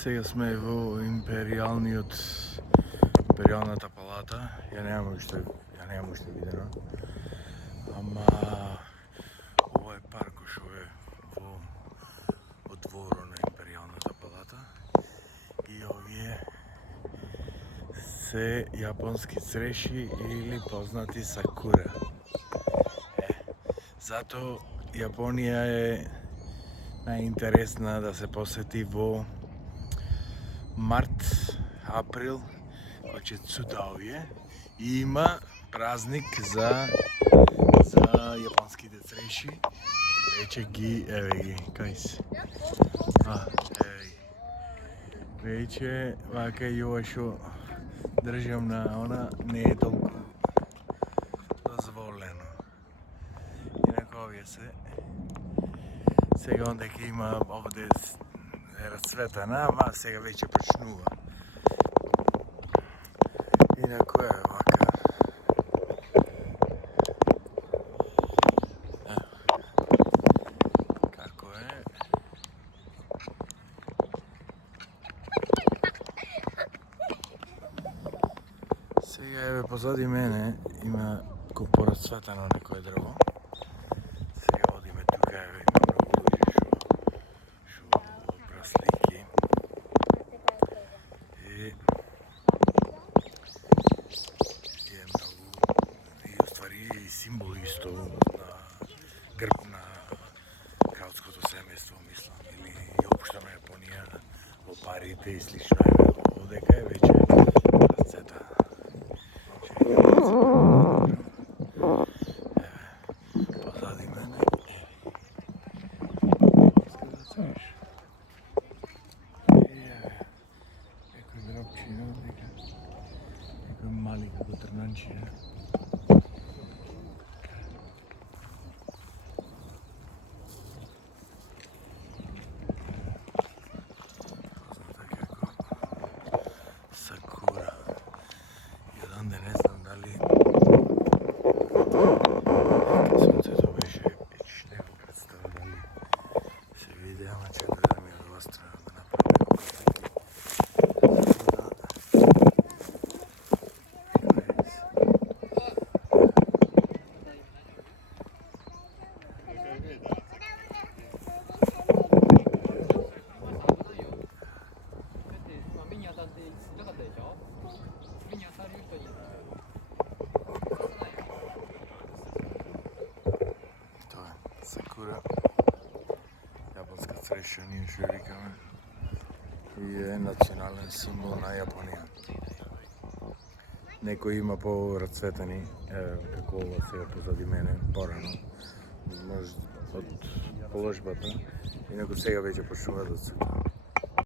Сега сме во империјалната палата. Ја немам уште видено. Ама ова е парко што е во дворо на империјалната палата. И овие се јапонски цреши или познати сакура. Зато Јапонија е најинтересна да се посети во март, април, кој ќе цута овие. И има празник за јапонските цреши. Веќе ги, еве ги, кај се. Еве ги. Веќе вака и ова што држам на она не е толку дозволено. Инако овие се. Сега онде ќе има овде расцветана, ама сега веќе почнува. Инако е вака. Како е? Сега еве позади мене има порасцветано некој дрво. Сега одиме тука, еве има многу луѓе што браслики. И многу и уствари символ исто на грб на кралското семејство, мислам, или општо на Јапонија, во парите и слично. Овдека е веќе расцета. Позади мене некој грабчина, некој мали како трнанчија. Позната како сакура. Јадан ден не знам дали сонцето беше ще го представа дали се види, ама ќе гледам и од ова страна да направам некој. Тоа е сакура, јапонска цреша, ние што викаме, и е национален символ на Јапонија. Некои има порацветени, како ова сега позади мене, порано, може од положбата, инаку сега веќе почнува да цвета.